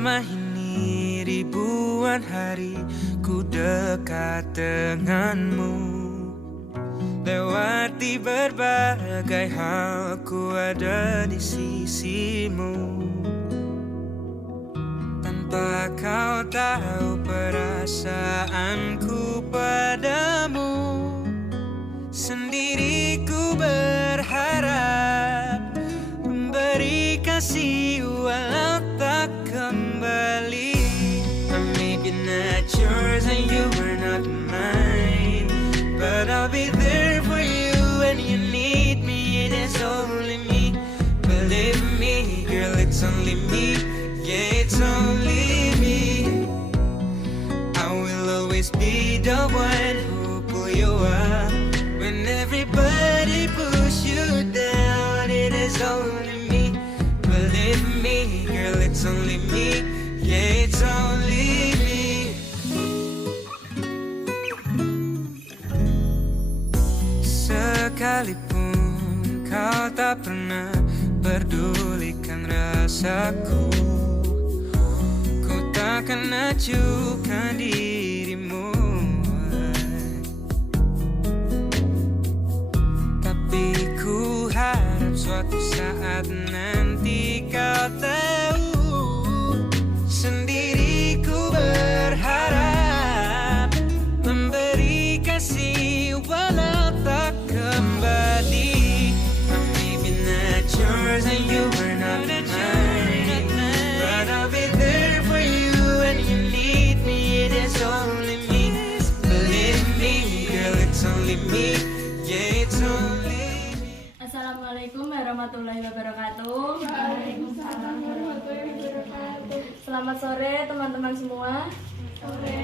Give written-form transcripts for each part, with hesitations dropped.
Selama ini ribuan hari ku dekat denganmu, lewati berbagai hal ku ada di sisimu. Tanpa kau tahu perasaanku padamu, sendiri ku berharap memberi kasih walau tak kembali. I may be not yours and you are not mine, but I'll be there for you when you need me. It is only me, believe me, girl, it's only me. Yeah, it's only me. I will always be the one who pull you up when everybody push you down. It is only me, believe me, girl, it's only me. Yeah, it's only me. Sekalipun kau tak pernah pedulikan rasaku, ku takkan acuhkan dirimu. Tapi ku harap suatu saat nanti kau tahu, sendiri ku berharap memberi kasih walau tak kembali. I may be not yours and you are not mine, but I'll be there for you when you need me. It is only me, believe me, girl, it's only me. Yeah, it's only me. Assalamualaikum warahmatullahi wabarakatuh. Waalaikumsalam warahmatullahi wabarakatuh. Selamat sore teman-teman semua. Sore.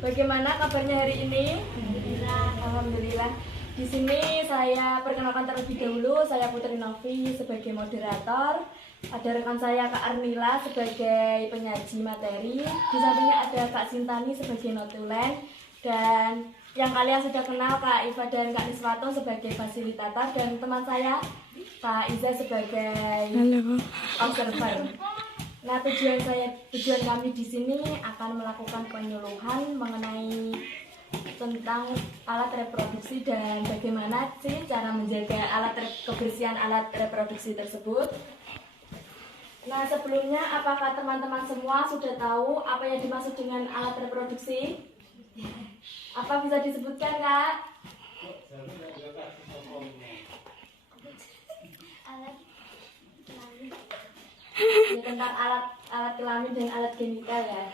Bagaimana kabarnya hari ini? Alhamdulillah. Alhamdulillah. Di sini saya perkenalkan terlebih dahulu, saya Putri Novi sebagai moderator. Ada rekan saya Kak Arnila sebagai penyaji materi. Di sampingnya ada Kak Sintani sebagai notulen, dan yang kalian sudah kenal Kak Iva dan Kak Niswato sebagai fasilitator, dan teman saya Kak Iza sebagai observer. Nah, tujuan kami di sini akan melakukan penyuluhan mengenai tentang alat reproduksi dan bagaimana sih cara menjaga kebersihan alat reproduksi tersebut. Nah, sebelumnya apakah teman-teman semua sudah tahu apa yang dimaksud dengan alat reproduksi? Apa bisa disebutkan, Kak? Alat kelamin. Ya, tentang alat kelamin dan alat genital ya.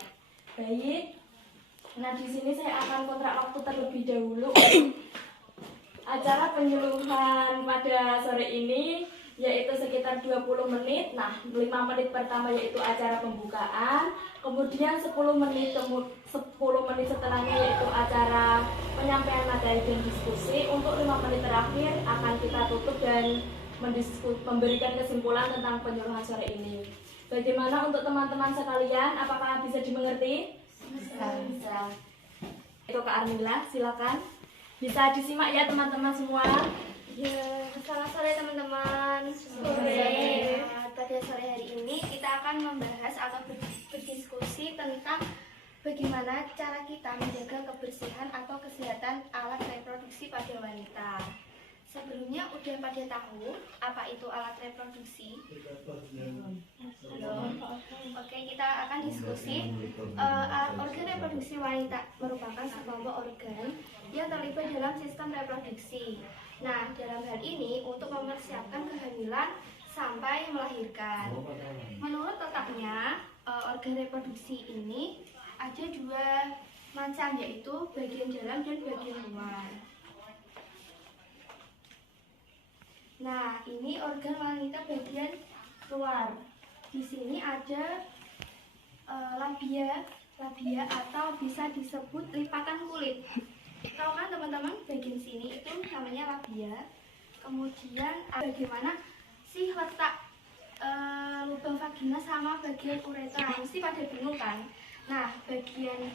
Baik. Nah, di sini saya akan kontrak waktu terlebih dahulu. Acara penyuluhan pada sore ini yaitu sekitar 20 menit. Nah, 5 menit pertama yaitu acara pembukaan, kemudian 10 menit setelahnya yaitu acara penyampaian materi dan diskusi. Untuk 5 menit terakhir akan kita tutup dan memberikan kesimpulan tentang penyuluhan sore ini. Bagaimana untuk teman-teman sekalian? Apakah bisa dimengerti? Bisa. Itu Kak Armila, silakan. Bisa disimak ya teman-teman semua. Ya, selamat sore teman-teman. Sore. Pada sore hari ini kita akan membahas atau berdiskusi tentang bagaimana cara kita menjaga kebersihan atau kesehatan alat reproduksi pada wanita. Sebelumnya udah pada tahu apa itu alat reproduksi? Belum. Oke, kita akan diskusi. Alat organ reproduksi wanita merupakan sekelompok organ yang terlibat dalam sistem reproduksi. Nah, dalam hal ini untuk mempersiapkan kehamilan sampai melahirkan. Menurut letaknya, organ reproduksi ini ada 2 macam, yaitu bagian dalam dan bagian luar. Nah, ini organ wanita bagian luar. Di sini ada labia atau bisa disebut lipatan kulit. Tahu kan teman-teman, bagian sini itu namanya labia. Kemudian bagaimana sih letak lubang vagina sama bagian uretra? Mesti pada bingung kan? Nah, bagian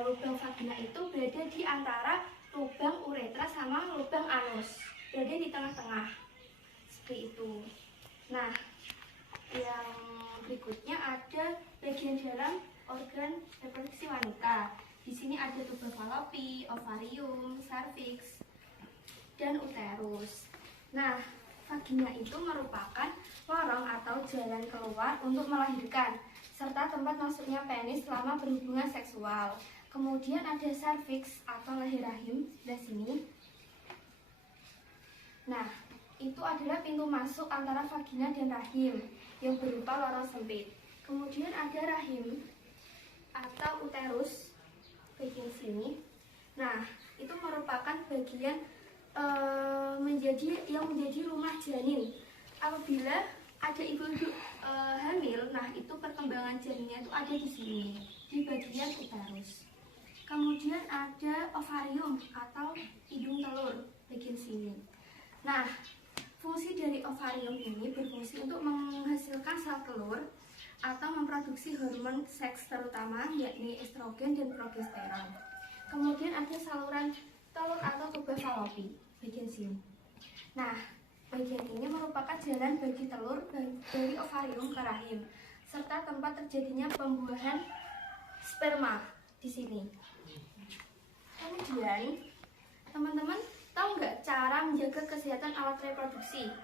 lubang vagina itu berada di antara lubang uretra sama lubang anus, berada di tengah-tengah seperti itu. Nah, yang berikutnya ada bagian dalam organ reproduksi wanita. Di sini ada tuba falopi, ovarium, serviks, dan uterus. Nah, vagina itu merupakan lorong atau jalan keluar untuk melahirkan, serta tempat masuknya penis selama berhubungan seksual. Kemudian ada serviks atau leher rahim di sini. Nah, itu adalah pintu masuk antara vagina dan rahim yang berupa lorong sempit. Kemudian ada rahim atau uterus bagian sini. Nah, itu merupakan bagian yang menjadi rumah janin. Apabila ada ibu-ibu hamil, nah itu perkembangan janinnya itu ada di sini, di bagian uterus. Kemudian ada ovarium atau hidung telur bagian sini. Nah, fungsi dari ovarium ini berfungsi untuk menghasilkan sel telur atau memproduksi hormon seks terutama yakni estrogen dan progesteron. Kemudian ada saluran telur atau tuba falopi bagian sini. Nah, bagian ini merupakan jalan bagi telur dari ovarium ke rahim serta tempat terjadinya pembuahan sperma di sini. Kemudian, teman-teman tahu nggak cara menjaga kesehatan alat reproduksi?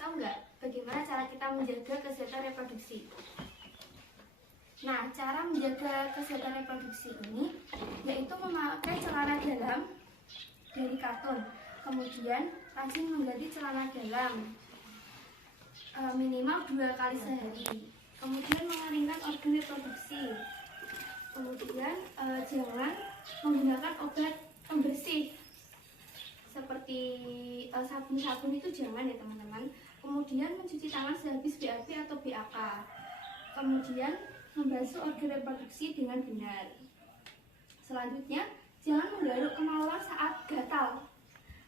Tahu nggak bagaimana cara kita menjaga kesehatan reproduksi? Nah, cara menjaga kesehatan reproduksi ini yaitu memakai celana dalam dari karton. Kemudian rajin mengganti celana dalam minimal 2 kali sehari. Kemudian mengeringkan organ reproduksi. Kemudian jangan menggunakan obat pembersih seperti sabun-sabun itu jangan ya teman-teman. Kemudian mencuci tangan sehabis BAB atau BAK. Kemudian membasuh organ reproduksi dengan benar. Selanjutnya, jangan menggaruk kemaluan saat gatal,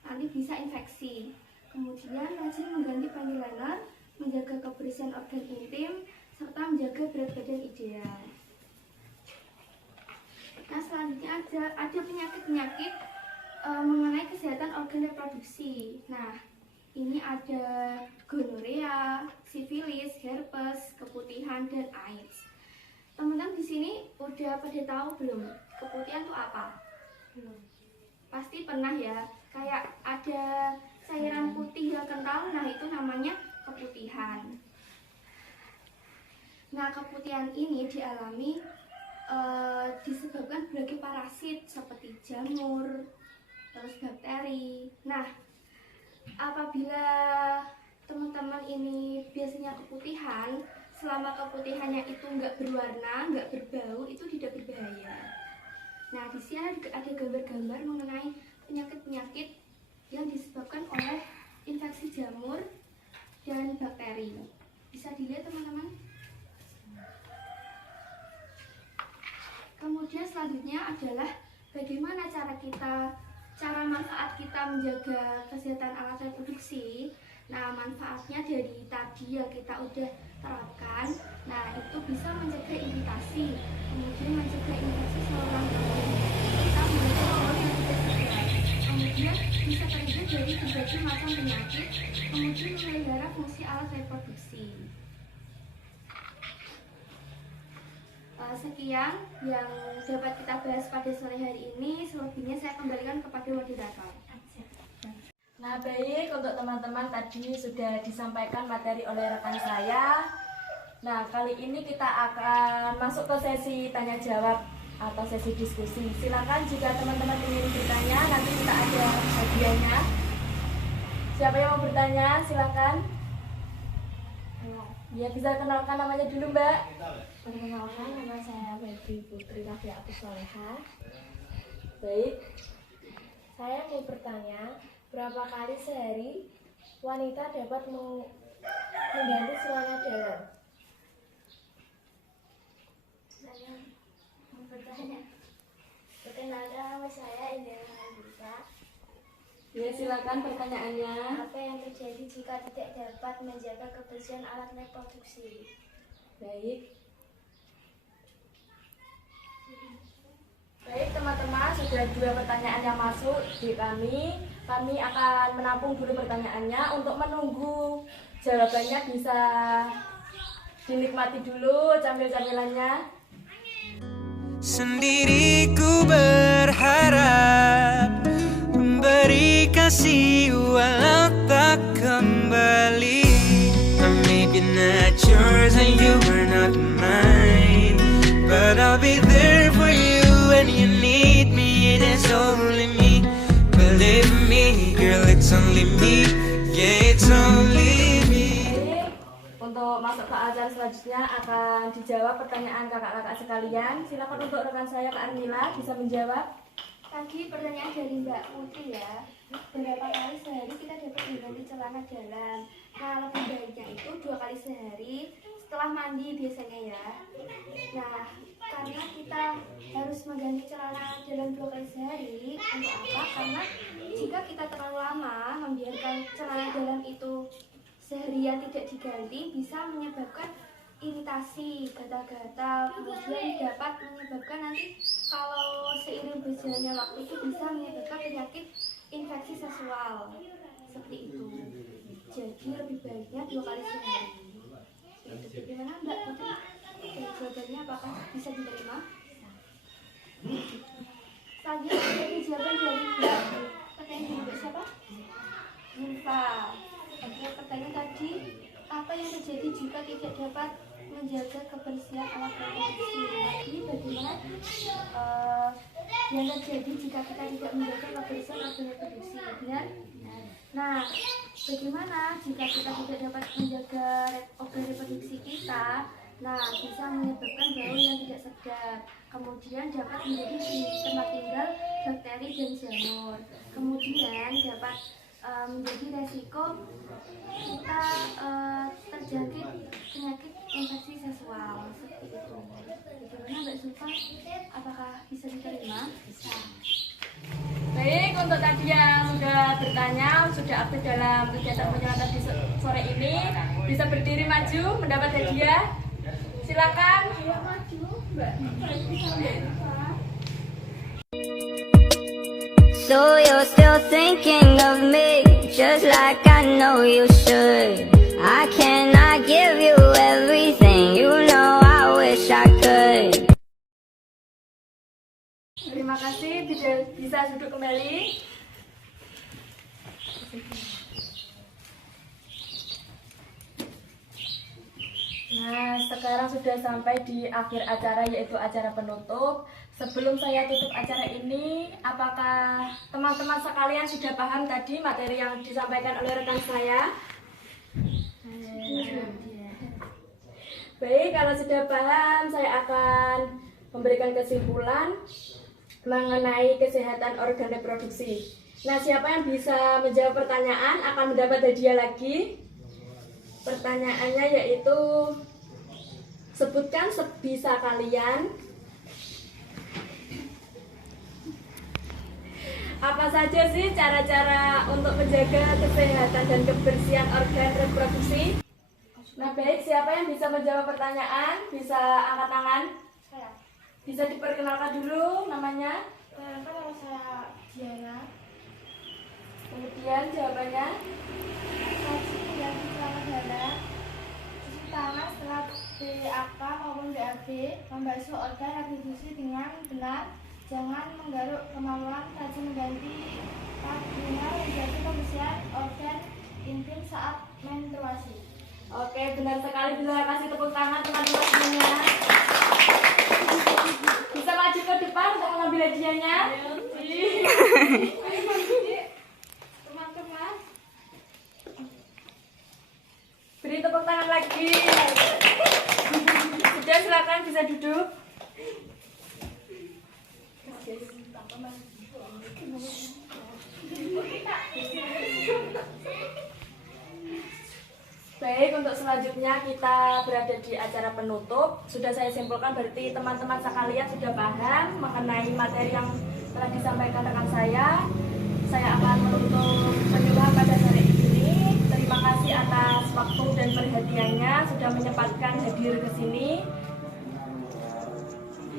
nanti bisa infeksi. Kemudian rajin mengganti panty liner, menjaga kebersihan organ intim, serta menjaga berat badan ideal. Nah, selanjutnya ada penyakit-penyakit mengenai kesehatan organ reproduksi. Nah, ini ada gonorea, sifilis, herpes, keputihan, dan AIDS. Teman-teman di sini udah pada tahu belum keputihan itu apa? Belum. Pasti pernah ya. Kayak ada cairan putih yang kental, nah itu namanya keputihan. Nah, keputihan ini dialami disebabkan berbagai parasit seperti jamur, terus bakteri. Nah, apabila teman-teman ini biasanya keputihan, selama keputihannya itu nggak berwarna, nggak berbau, itu tidak berbahaya. Nah, di sini ada gambar-gambar mengenai penyakit-penyakit yang disebabkan oleh infeksi jamur dan bakteri. Bisa dilihat teman-teman. Kemudian selanjutnya adalah bagaimana cara manfaat kita menjaga kesehatan alat reproduksi. Nah, manfaatnya dari tadi yang kita udah terapkan, nah itu bisa mencegah iritasi, kemudian mencegah infeksi saluran kemih, kita menjaga hormon yang tidak segar, kemudian bisa terhindar dari berbagai macam penyakit, kemudian memelihara fungsi alat reproduksi. Sekian yang dapat kita bahas pada sore hari ini. Selebihnya saya kembalikan kepada moderator. Nah, baik, untuk teman-teman tadi sudah disampaikan materi oleh rekan saya. Nah, kali ini kita akan masuk ke sesi tanya jawab atau sesi diskusi. Silakan jika teman-teman ingin bertanya, nanti kita ada hadiahnya. Siapa yang mau bertanya, silakan. Ya, bisa kenalkan namanya dulu, Mbak. Perkenalkan, nama saya Febri Putri Rafiatus Soleha. Baik. Saya mau bertanya, berapa kali sehari wanita dapat mengganti celana dalam? Saya mau bertanya. Perkenalkan, nama saya Indah Nandita. Ya, silakan pertanyaannya. Apa yang terjadi jika tidak dapat menjaga kebersihan alat reproduksi? Baik. Baik teman-teman, sudah 2 pertanyaan yang masuk di kami. Kami akan menampung dulu pertanyaannya untuk menunggu jawabannya bisa dinikmati dulu camilan-camilannya. Sendiri ku berharap memberi kasih walau tak kembali. Maybe not yours and you were not mine, but I'll be there for you when you need me. It is only me, believe me, girl, it's only me. Yeah, it's only me. Untuk masuk ke acara selanjutnya akan dijawab pertanyaan kakak-kakak sekalian. Silakan untuk rekan saya Kak Armila bisa menjawab. Tadi pertanyaan dari Mbak Putri ya, berapa kali sehari kita dapat mengganti celana dalam? Nah, lebih baiknya itu 2 kali sehari setelah mandi biasanya ya. Nah, karena kita harus mengganti celana dalam 2 kali sehari, untuk apa? Karena jika kita terlalu lama membiarkan celana dalam itu seharian tidak diganti, bisa menyebabkan iritasi, gatal-gatal, kemudian dapat menyebabkan nanti kalau seiring berjalannya waktu itu bisa menyebabkan penyakit infeksi seksual seperti itu. Jadi lebih baiknya 2 kali sehari. Itu bagaimana Mbak Putri? Jawabannya apakah bisa diterima? Selanjutnya ada jawaban dari Mbak. Pertanyaan dari Mbak siapa? Nilva. Oke, pertanyaan tadi, apa yang terjadi jika tidak dapat menjaga kebersihan alat reproduksi? Tadi bagaimana yang terjadi jika kita tidak menjaga kebersihan alat reproduksi? Benar? Nah, bagaimana jika kita tidak dapat menjaga organ reproduksi kita? Nah, bisa menyebabkan bau yang tidak sedap. Kemudian dapat menjadi tempat tinggal bakteri dan jamur. Kemudian dapat menjadi resiko kita terjangkit penyakit infeksi seksual seperti itu. Bagaimana Mbak Zulfa? Apakah bisa diterima? Bisa. Baik, untuk tadi yang sudah bertanya, sudah aktif dalam kegiatan penyelenggaraan di sore ini, bisa berdiri maju mendapat hadiah. Silakan. Ayo maju, Mbak. So you're still thinking of me, just like I know you should. I cannot give you everything, you know I wish I could. Terima kasih, bisa duduk kembali. Nah, sekarang sudah sampai di akhir acara, yaitu acara penutup. Sebelum saya tutup acara ini, apakah teman-teman sekalian sudah paham tadi materi yang disampaikan oleh rekan saya? Baik, kalau sudah paham, saya akan memberikan kesimpulan mengenai kesehatan organ reproduksi. Nah, siapa yang bisa menjawab pertanyaan akan mendapat hadiah lagi. Pertanyaannya yaitu, sebutkan sebisa kalian apa saja sih cara-cara untuk menjaga kesehatan dan kebersihan organ reproduksi. Nah, baik, siapa yang bisa menjawab pertanyaan bisa angkat tangan. Saya. Bisa diperkenalkan dulu namanya. Kalau saya Diana. Kemudian jawabannya. Kasih yang celana dalam, cuci tangan setelah BAK maupun BAB, membasuh organ reproduksi dengan benar, jangan menggaruk kemaluan, rajin mengganti pad guna menjaga kebersihan organ intim saat menstruasi. Oke, benar sekali. Bisa kasih tepuk tangan teman-teman semuanya. Bisa maju ke depan untuk mengambil hadiahnya. Teman-teman, beri tepuk tangan lagi. Sudah, silakan bisa duduk. Baik, untuk selanjutnya kita berada di acara penutup. Sudah saya simpulkan, berarti teman-teman sekalian sudah paham mengenai materi yang telah disampaikan rekan saya. Saya akan menutup penyuluhan pada sore ini. Terima kasih atas waktu dan perhatiannya sudah menyempatkan hadir ke sini.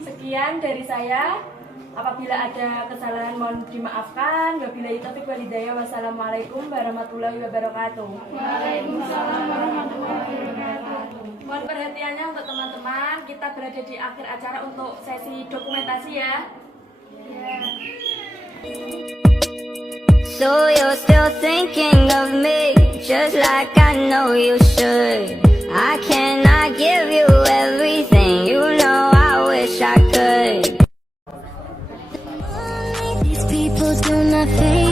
Sekian dari saya. Apabila ada kesalahan mohon dimaafkan. Wabillahi taufiq wal hidayah. Wassalamualaikum warahmatullahi wabarakatuh. Waalaikumsalam warahmatullahi wabarakatuh. Mohon perhatiannya untuk teman-teman, kita berada di akhir acara untuk sesi dokumentasi ya. So you're still thinking of me, just like I know you should. I cannot give you everything, you know I wish I could. These people do not think